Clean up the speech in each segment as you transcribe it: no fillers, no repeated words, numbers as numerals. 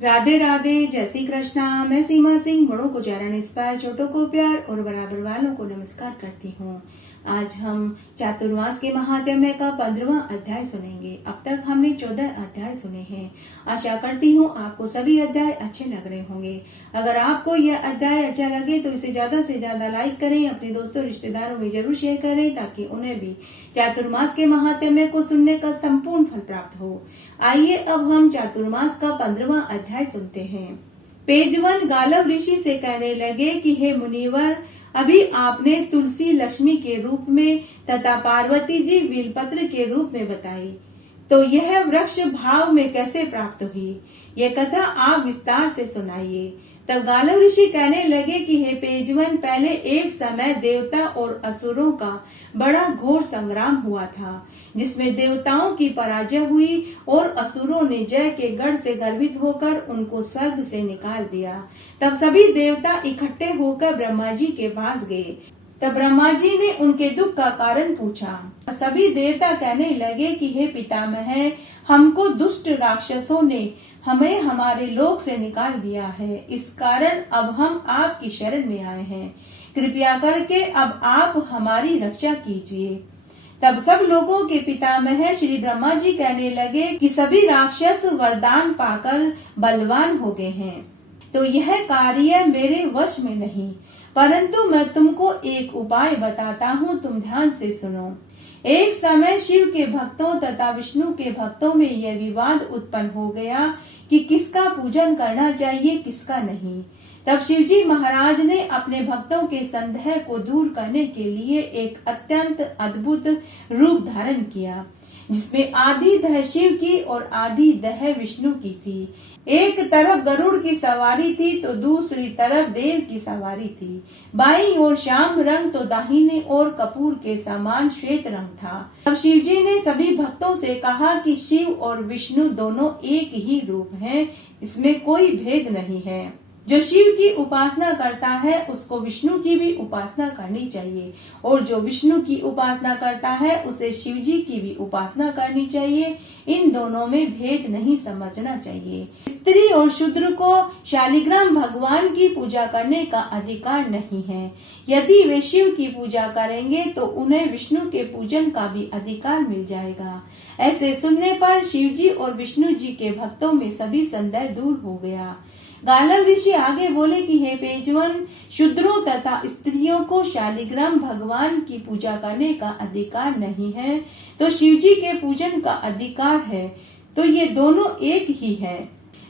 राधे राधे, जय श्री कृष्णा। मैं सीमा सिंह बड़ों को जारण इंस्पायर, छोटों को प्यार और बराबर वालों को नमस्कार करती हूँ। आज हम चातुर्मास के महात्म्य का 15वां अध्याय सुनेंगे। अब तक हमने 14 अध्याय सुने हैं। आशा करती हूँ आपको सभी अध्याय अच्छे लग रहे होंगे। अगर आपको यह अध्याय अच्छा लगे तो इसे ज्यादा से ज्यादा लाइक करें, अपने दोस्तों रिश्तेदारों में जरूर शेयर करें ताकि उन्हें भी चातुर्मास के महात्म्य को सुनने का संपूर्ण फल प्राप्त हो। आइए अब हम चातुर्मास का 15वां अध्याय सुनते हैं। पेजवन गालव ऋषि से कहने लगे कि हे मुनिवर, अभी आपने तुलसी लक्ष्मी के रूप में तथा पार्वती जी बेलपत्र के रूप में बताई, तो यह वृक्ष भाव में कैसे प्राप्त हुई, यह कथा आप विस्तार से सुनाइए। तब गालव ऋषि कहने लगे कि हे पेजवन, पहले एक समय देवता और असुरों का बड़ा घोर संग्राम हुआ था, जिसमें देवताओं की पराजय हुई और असुरों ने जय के गढ़ से गर्वित होकर उनको स्वर्ग से निकाल दिया। तब सभी देवता इकट्ठे होकर ब्रह्मा जी के पास गए। तब ब्रह्मा जी ने उनके दुख का कारण पूछा। सभी देवता कहने लगे कि हे पितामह, हमको दुष्ट राक्षसों ने हमें हमारे लोक से निकाल दिया है, इस कारण अब हम आपकी शरण में आए हैं। कृपया करके अब आप हमारी रक्षा कीजिए। तब सब लोगों के पितामह श्री ब्रह्मा जी कहने लगे कि सभी राक्षस वरदान पाकर बलवान हो गए हैं, तो यह कार्य मेरे वश में नहीं, परंतु मैं तुमको एक उपाय बताता हूँ, तुम ध्यान से सुनो। एक समय शिव के भक्तों तथा विष्णु के भक्तों में यह विवाद उत्पन्न हो गया कि किसका पूजन करना चाहिए, किसका नहीं। तब शिवजी महाराज ने अपने भक्तों के संदेह को दूर करने के लिए एक अत्यंत अद्भुत रूप धारण किया, जिसमें आधी दह शिव की और आधी दह विष्णु की थी। एक तरफ गरुड़ की सवारी थी तो दूसरी तरफ देव की सवारी थी। बाईं ओर श्याम रंग तो दाहिने ओर कपूर के समान श्वेत रंग था। तब शिवजी ने सभी भक्तों से कहा कि शिव और विष्णु दोनों एक ही रूप हैं, इसमें कोई भेद नहीं है। जो शिव की उपासना करता है उसको विष्णु की भी उपासना करनी चाहिए, और जो विष्णु की उपासना करता है उसे शिव जी की भी उपासना करनी चाहिए। इन दोनों में भेद नहीं समझना चाहिए। स्त्री और शूद्र को शालिग्राम भगवान की पूजा करने का अधिकार नहीं है। यदि वे शिव की पूजा करेंगे तो उन्हें विष्णु के पूजन का भी अधिकार मिल जाएगा। ऐसे सुनने पर शिव जी और विष्णु जी के भक्तों में सभी संदेह दूर हो गया। गालव ऋषि आगे बोले कि हे पेजवन, शूद्रों तथा स्त्रियों को शालिग्राम भगवान की पूजा करने का अधिकार नहीं है, तो शिवजी के पूजन का अधिकार है, तो ये दोनों एक ही है।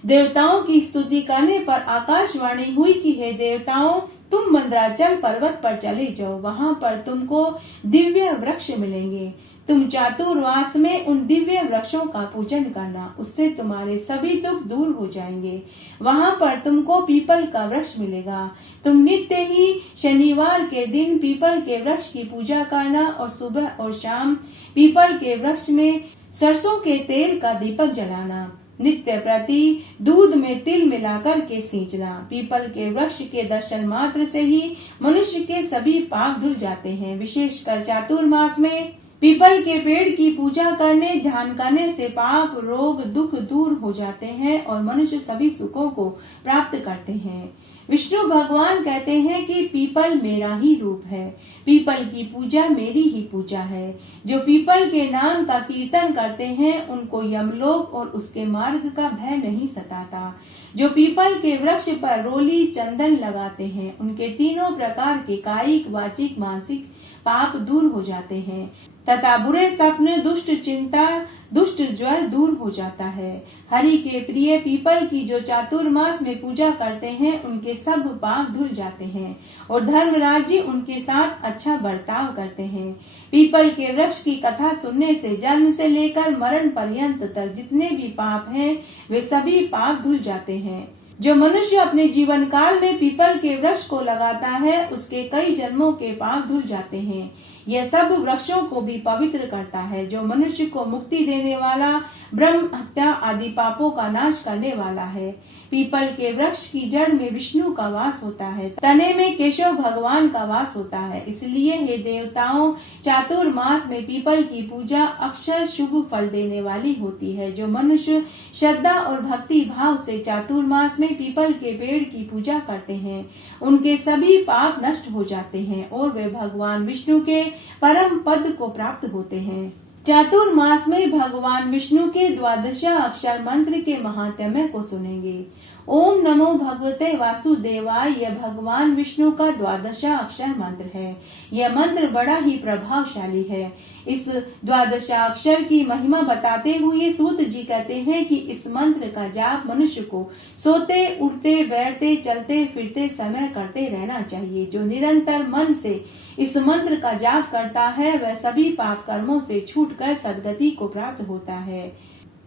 देवताओं की स्तुति करने पर आकाशवाणी हुई कि हे देवताओं, तुम मंदराचल पर्वत पर चले जाओ, वहाँ पर तुमको दिव्य वृक्ष मिलेंगे। तुम चातुर्मास में उन दिव्य वृक्षों का पूजन करना, उससे तुम्हारे सभी दुख दूर हो जाएंगे। वहाँ पर तुमको पीपल का वृक्ष मिलेगा। तुम नित्य ही शनिवार के दिन पीपल के वृक्ष की पूजा करना और सुबह और शाम पीपल के वृक्ष में सरसों के तेल का दीपक जलाना। नित्य प्रति दूध में तिल मिलाकर के सींचना। पीपल के वृक्ष के दर्शन मात्र से ही मनुष्य के सभी पाप धुल जाते हैं। विशेषकर चातुर्मास में पीपल के पेड़ की पूजा करने, ध्यान करने से पाप, रोग, दुख दूर हो जाते हैं और मनुष्य सभी सुखों को प्राप्त करते हैं। विष्णु भगवान कहते हैं कि पीपल मेरा ही रूप है, पीपल की पूजा मेरी ही पूजा है। जो पीपल के नाम का कीर्तन करते हैं उनको यमलोक और उसके मार्ग का भय नहीं सताता। जो पीपल के वृक्ष पर रोली चंदन लगाते हैं उनके तीनों प्रकार के कायिक, वाचिक, मानसिक पाप दूर हो जाते हैं तथा बुरे सपने, दुष्ट चिंता, दुष्ट ज्वर दूर हो जाता है। हरि के प्रिय पीपल की जो चातुर्मास में पूजा करते हैं उनके सब पाप धुल जाते हैं और धर्मराज जी उनके साथ अच्छा बर्ताव करते हैं। पीपल के वृक्ष की कथा सुनने से जन्म से लेकर मरण पर्यंत तक जितने भी पाप हैं वे सभी पाप धुल जाते हैं। जो मनुष्य अपने जीवन काल में पीपल के वृक्ष को लगाता है उसके कई जन्मों के पाप धुल जाते हैं। यह सब वृक्षों को भी पवित्र करता है। जो मनुष्य को मुक्ति देने वाला, ब्रह्म हत्या आदि पापों का नाश करने वाला है। पीपल के वृक्ष की जड़ में विष्णु का वास होता है, तने में केशव भगवान का वास होता है। इसलिए हे देवताओं, चातुर्मास में पीपल की पूजा अक्षर शुभ फल देने वाली होती है। जो मनुष्य श्रद्धा और भक्ति भाव से चातुर्मास में पीपल के पेड़ की पूजा करते हैं, उनके सभी पाप नष्ट हो जाते हैं और वे भगवान विष्णु के परम पद को प्राप्त होते हैं। चातुर्मास में भगवान विष्णु के द्वादशा अक्षर मंत्र के महात्म्य को सुनेंगे। ओम नमो भगवते वासुदेवाय यह भगवान विष्णु का द्वादशा अक्षर मंत्र है। यह मंत्र बड़ा ही प्रभावशाली है। इस द्वादशा अक्षर की महिमा बताते हुए सूत जी कहते हैं कि इस मंत्र का जाप मनुष्य को सोते, उठते, बैठते, चलते फिरते समय करते रहना चाहिए। जो निरंतर मन से इस मंत्र का जाप करता है वह सभी पाप कर्मों से छूटकर सद्गति को प्राप्त होता है।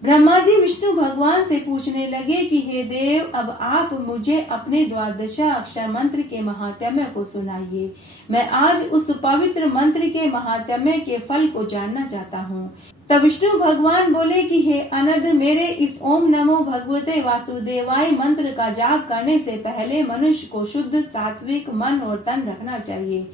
ब्रह्मा जी विष्णु भगवान से पूछने लगे कि हे देव, अब आप मुझे अपने द्वादशा अक्षर मंत्र के महात्म्य को सुनाइए। मैं आज उस पवित्र मंत्र के महात्म्य के फल को जानना चाहता हूँ। तब विष्णु भगवान बोले कि हे अनद, मेरे इस ओम नमो भगवते वासुदेवाय मंत्र का जाप करने से पहले मनुष्य को शुद्ध सात्विक मन और तन रखना चाहिए।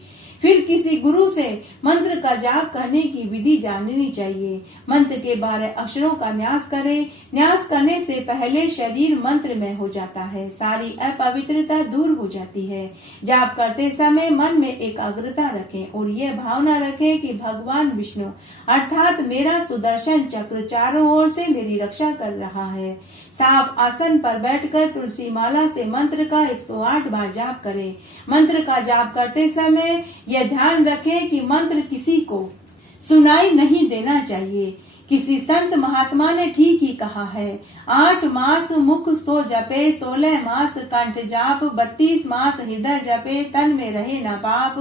फिर किसी गुरु से मंत्र का जाप करने की विधि जाननी चाहिए। मंत्र के 12 अक्षरों का न्यास करें। न्यास करने से पहले शरीर मंत्र में हो जाता है, सारी अपवित्रता दूर हो जाती है। जाप करते समय मन में एकाग्रता रखें और यह भावना रखें कि भगवान विष्णु अर्थात मेरा सुदर्शन चक्र चारों ओर से मेरी रक्षा कर रहा है। साफ आसन पर बैठकर तुलसी माला से मंत्र का 108 बार जाप करें। मंत्र का जाप करते समय यह ध्यान रखें कि मंत्र किसी को सुनाई नहीं देना चाहिए। किसी संत महात्मा ने ठीक ही कहा है, 8 मास मुख सो जपे, 16 मास कंठ जाप, 32 मास हृदय जपे, तन में रहे ना पाप,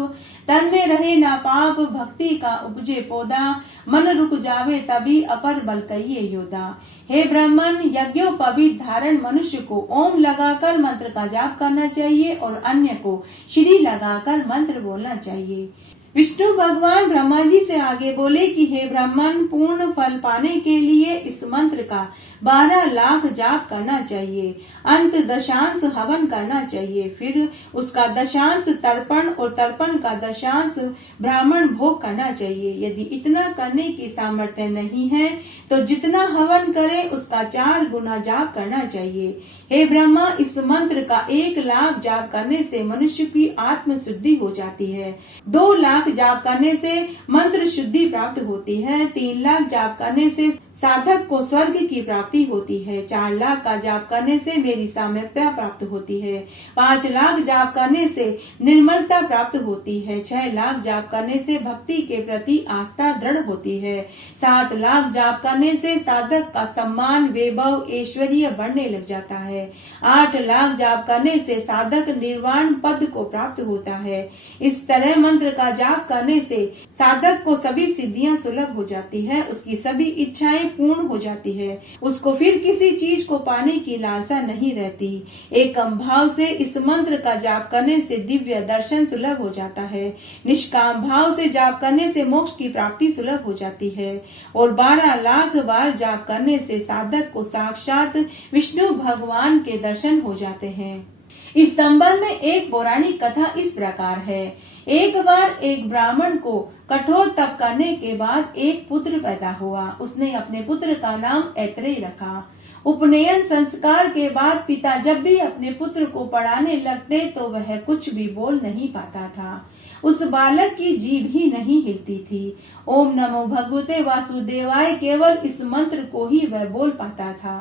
तन में रहे ना पाप, भक्ति का उपजे पौधा, मन रुक जावे तभी अपर बल कहिए योदा। हे ब्राह्मण, यज्ञोपवीत धारण मनुष्य को ओम लगाकर मंत्र का जाप करना चाहिए और अन्य को श्री लगाकर मंत्र बोलना चाहिए। विष्णु भगवान ब्रह्मा जी से आगे बोले कि हे ब्राह्मण, पूर्ण फल पाने के लिए इस मंत्र का 12 लाख जाप करना चाहिए। अंत दशांश हवन करना चाहिए। फिर उसका दशांश तर्पण और तर्पण का दशांश ब्राह्मण भोग करना चाहिए। यदि इतना करने की सामर्थ्य नहीं है तो जितना हवन करे उसका 4 गुना जाप करना चाहिए। हे ब्रह्मा, इस मंत्र का 1 लाख जाप करने से मनुष्य की आत्म शुद्धि हो जाती है। 2 लाख जाप करने से मंत्र शुद्धि प्राप्त होती है। 3 लाख जाप करने से साधक को स्वर्ग की प्राप्ति होती है। 4 लाख का जाप करने से मेरी सामीप्यता प्राप्त होती है। 5 लाख जाप करने से निर्मलता प्राप्त होती है। 6 लाख जाप करने से भक्ति के प्रति आस्था दृढ़ होती है। 7 लाख जाप करने से साधक का सम्मान, वैभव, ऐश्वर्य बढ़ने लग जाता है। 8 लाख जाप करने से साधक निर्वाण पद को प्राप्त होता है। इस तरह मंत्र का जाप करने से साधक को सभी सिद्धियां सुलभ हो जाती है, उसकी सभी इच्छाएं पूर्ण हो जाती है। उसको फिर किसी चीज को पाने की लालसा नहीं रहती। एकम भाव से इस मंत्र का जाप करने से दिव्य दर्शन सुलभ हो जाता है। निष्काम भाव से जाप करने से मोक्ष की प्राप्ति सुलभ हो जाती है और 12 लाख बार जाप करने से साधक को साक्षात विष्णु भगवान के दर्शन हो जाते हैं। इस संबंध में एक पौराणिक कथा इस प्रकार है। एक बार एक ब्राह्मण को कठोर तप करने के बाद एक पुत्र पैदा हुआ। उसने अपने पुत्र का नाम ऐत्रेय रखा। उपनयन संस्कार के बाद पिता जब भी अपने पुत्र को पढ़ाने लगते तो वह कुछ भी बोल नहीं पाता था। उस बालक की जीभ ही नहीं हिलती थी। ओम नमो भगवते वासुदेवाय केवल इस मंत्र को ही वह बोल पाता था।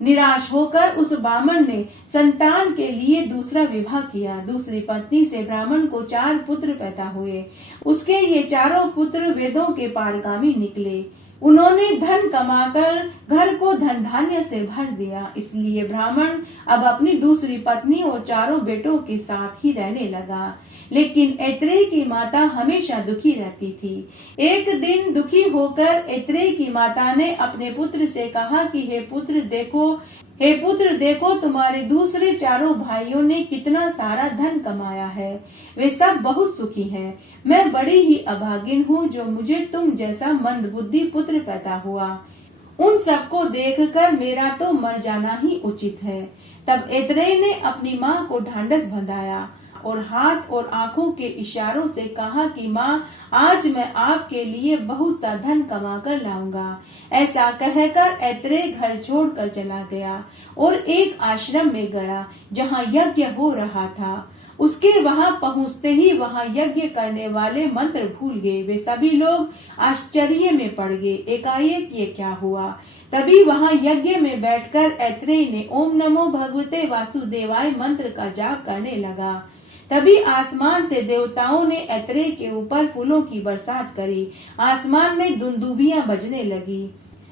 निराश होकर उस ब्राह्मण ने संतान के लिए दूसरा विवाह किया। दूसरी पत्नी से ब्राह्मण को 4 पुत्र पैदा हुए। उसके ये चारों पुत्र वेदों के पारगामी निकले। उन्होंने धन कमाकर घर को धन धान्य से भर दिया। इसलिए ब्राह्मण अब अपनी दूसरी पत्नी और चारों बेटों के साथ ही रहने लगा। लेकिन ऐत्रेय की माता हमेशा दुखी रहती थी। एक दिन दुखी होकर ऐत्रेय की माता ने अपने पुत्र से कहा कि हे पुत्र, देखो हे पुत्र, देखो तुम्हारे दूसरे चारों भाइयों ने कितना सारा धन कमाया है, वे सब बहुत सुखी हैं। मैं बड़ी ही अभागिन हूँ जो मुझे तुम जैसा मंदबुद्धि पुत्र पैदा हुआ। उन सबको देखकर मेरा तो मर जाना ही उचित है। तब ऐतरेय ने अपनी माँ को ढांढस बंधाया और हाथ और आंखों के इशारों से कहा कि माँ, आज मैं आपके लिए बहुत सा धन कमा कर लाऊंगा। ऐसा कहकर ऐतरेय घर छोड़कर चला गया और एक आश्रम में गया जहाँ यज्ञ हो रहा था। उसके वहां पहुंचते ही वहां यज्ञ करने वाले मंत्र भूल गए। वे सभी लोग आश्चर्य में पड़ गए, एकाएक ये क्या हुआ। तभी वहां यज्ञ में बैठकर ऐतरेय ने ओम नमो भगवते वासुदेवाय मंत्र का जाप करने लगा। तभी आसमान से देवताओं ने ऐतरेय के ऊपर फूलों की बरसात करी। आसमान में दुंदुभियां बजने लगी।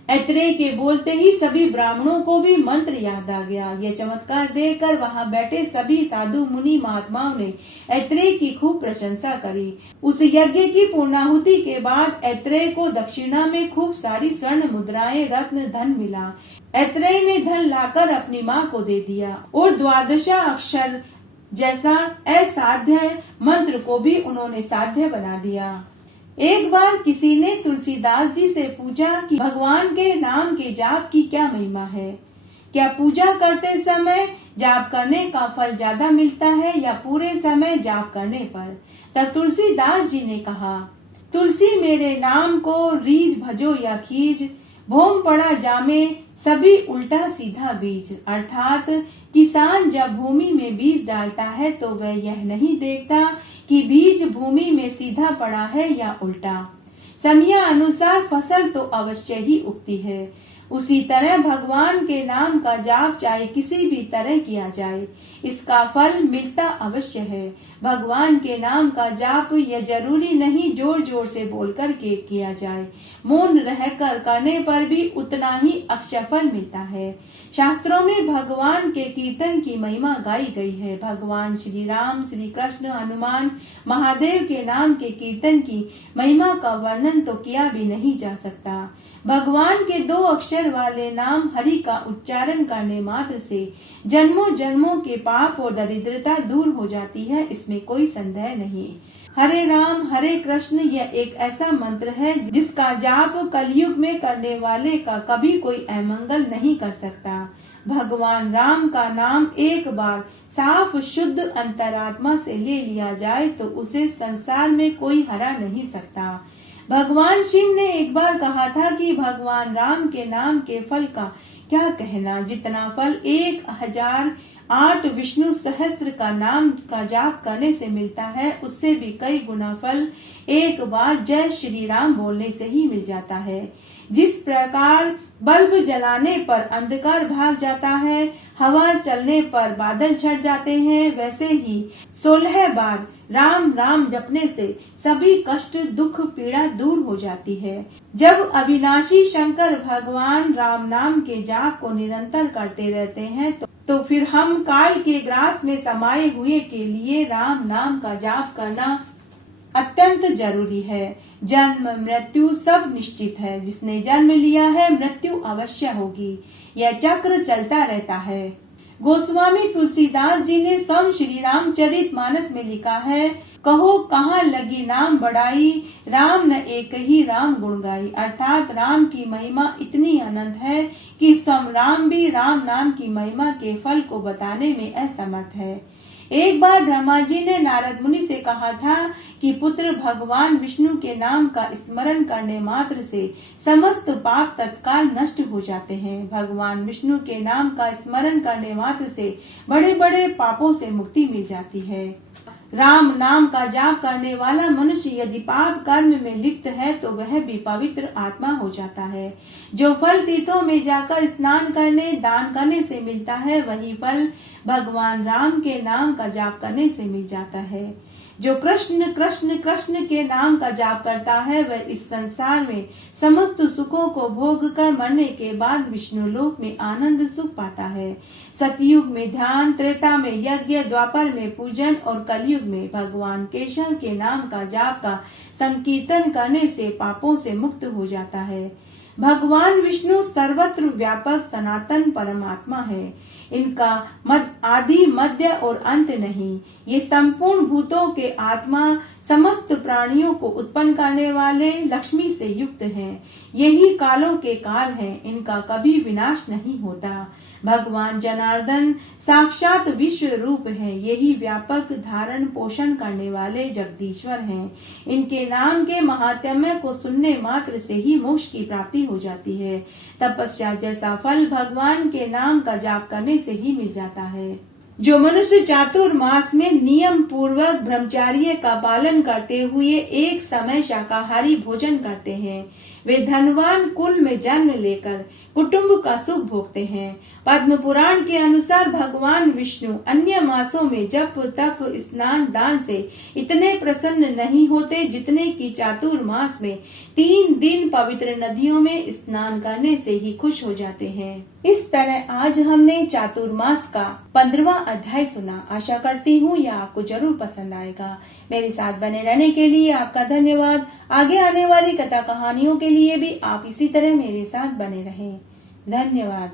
ऐतरेय के बोलते ही सभी ब्राह्मणों को भी मंत्र याद आ गया। यह चमत्कार देखकर वहां बैठे सभी साधु मुनि महात्माओं ने ऐतरेय की खूब प्रशंसा करी। उस यज्ञ की पूर्णाहुति के बाद ऐतरेय को दक्षिणा में खूब सारी स्वर्ण मुद्राएं, रत्न, धन मिला। ऐतरेय ने धन लाकर अपनी माँ को दे दिया और 12 अक्षर जैसा असाध्य मंत्र को भी उन्होंने साध्य बना दिया। एक बार किसी ने तुलसीदास जी से पूछा कि भगवान के नाम के जाप की क्या महिमा है। क्या पूजा करते समय जाप करने का फल ज्यादा मिलता है या पूरे समय जाप करने पर। तब तुलसीदास जी ने कहा, तुलसी मेरे नाम को रीझ भजो या खींच, भोम पड़ा जामे सभी उल्टा सीधा बीज। अर्थात किसान जब भूमि में बीज डालता है तो वह यह नहीं देखता कि बीज भूमि में सीधा पड़ा है या उल्टा। समय अनुसार फसल तो अवश्य ही उगती है। उसी तरह भगवान के नाम का जाप चाहे किसी भी तरह किया जाए, इसका फल मिलता अवश्य है। भगवान के नाम का जाप यह जरूरी नहीं जोर जोर से बोलकर के किया जाए, मौन रहकर करने पर भी उतना ही अक्षय फल मिलता है। शास्त्रों में भगवान के कीर्तन की महिमा गाई गई है। भगवान श्री राम, श्री कृष्ण, हनुमान, महादेव के नाम के कीर्तन की महिमा का वर्णन तो किया भी नहीं जा सकता। भगवान के 2 अक्षर वाले नाम हरि का उच्चारण करने मात्र से जन्मों जन्मों के पाप और दरिद्रता दूर हो जाती है, इसमें कोई संदेह नहीं। हरे राम हरे कृष्ण यह एक ऐसा मंत्र है जिसका जाप कलयुग में करने वाले का कभी कोई अमंगल नहीं कर सकता। भगवान राम का नाम एक बार साफ शुद्ध अंतरात्मा से ले लिया जाए तो उसे संसार में कोई हरा नहीं सकता। भगवान शिव ने एक बार कहा था कि भगवान राम के नाम के फल का क्या कहना, जितना फल 1008 विष्णु सहस्त्र का नाम का जाप करने से मिलता है, उससे भी कई गुना फल एक बार जय श्री राम बोलने से ही मिल जाता है। जिस प्रकार बल्ब जलाने पर अंधकार भाग जाता है, हवा चलने पर बादल छट जाते हैं, वैसे ही 16 बार राम राम जपने से सभी कष्ट, दुख, पीड़ा दूर हो जाती है। जब अविनाशी शंकर भगवान राम नाम के जाप को निरंतर करते रहते हैं तो फिर हम काल के ग्रास में समाये हुए के लिए राम नाम का जाप करना अत्यंत जरूरी है। जन्म मृत्यु सब निश्चित है। जिसने जन्म लिया है मृत्यु अवश्य होगी। यह चक्र चलता रहता है। गोस्वामी तुलसीदास जी ने स्वयं श्री रामचरित मानस में लिखा है, कहो कहाँ लगी नाम बढ़ाई, राम न एक ही राम गुण गाई। अर्थात राम की महिमा इतनी अनंत है कि स्वयं राम भी राम नाम की महिमा के फल को बताने में असमर्थ है। एक बार ब्रह्मा जी ने नारद मुनि से कहा था कि पुत्र, भगवान विष्णु के नाम का स्मरण करने मात्र से समस्त पाप तत्काल नष्ट हो जाते हैं। भगवान विष्णु के नाम का स्मरण करने मात्र से बड़े बड़े पापों से मुक्ति मिल जाती है। राम नाम का जाप करने वाला मनुष्य यदि पाप कर्म में लिप्त है तो वह भी पवित्र आत्मा हो जाता है। जो फल तीर्थों में जाकर स्नान करने, दान करने से मिलता है, वही फल भगवान राम के नाम का जाप करने से मिल जाता है। जो कृष्ण कृष्ण कृष्ण के नाम का जाप करता है वह इस संसार में समस्त सुखों को भोग कर मरने के बाद विष्णु लोक में आनंद सुख पाता है। सतयुग में ध्यान, त्रेता में यज्ञ, द्वापर में पूजन और कलयुग में भगवान केशव के नाम का जाप का संकीर्तन करने से पापों से मुक्त हो जाता है। भगवान विष्णु सर्वत्र व्यापक सनातन परमात्मा है। इनका आदि मध्य और अंत नहीं। ये संपूर्ण भूतों के आत्मा, समस्त प्राणियों को उत्पन्न करने वाले, लक्ष्मी से युक्त हैं। यही कालों के काल हैं, इनका कभी विनाश नहीं होता। भगवान जनार्दन साक्षात विश्व रूप है। यही व्यापक धारण पोषण करने वाले जगदीश्वर हैं। इनके नाम के महात्म्य को सुनने मात्र से ही मोक्ष की प्राप्ति हो जाती है। तपस्या जैसा फल भगवान के नाम का जाप करने से ही मिल जाता है। जो मनुष्य चातुर्मास में नियम पूर्वक ब्रह्मचर्य का पालन करते हुए एक समय शाकाहारी भोजन करते हैं, वे धनवान कुल में जन्म लेकर कुटुंब का सुख भोगते हैं। पद्म पुराण के अनुसार भगवान विष्णु अन्य मासों में जप तप स्नान दान से इतने प्रसन्न नहीं होते जितने कि चातुर्मास में 3 दिन पवित्र नदियों में स्नान करने से ही खुश हो जाते हैं। इस तरह आज हमने चातुर्मास का 15वां अध्याय सुना। आशा करती हूँ यह आपको जरूर पसंद आएगा। मेरे साथ बने रहने के लिए आपका धन्यवाद। आगे आने वाली कथा कहानियों के लिए भी आप इसी तरह मेरे साथ बने रहें। धन्यवाद।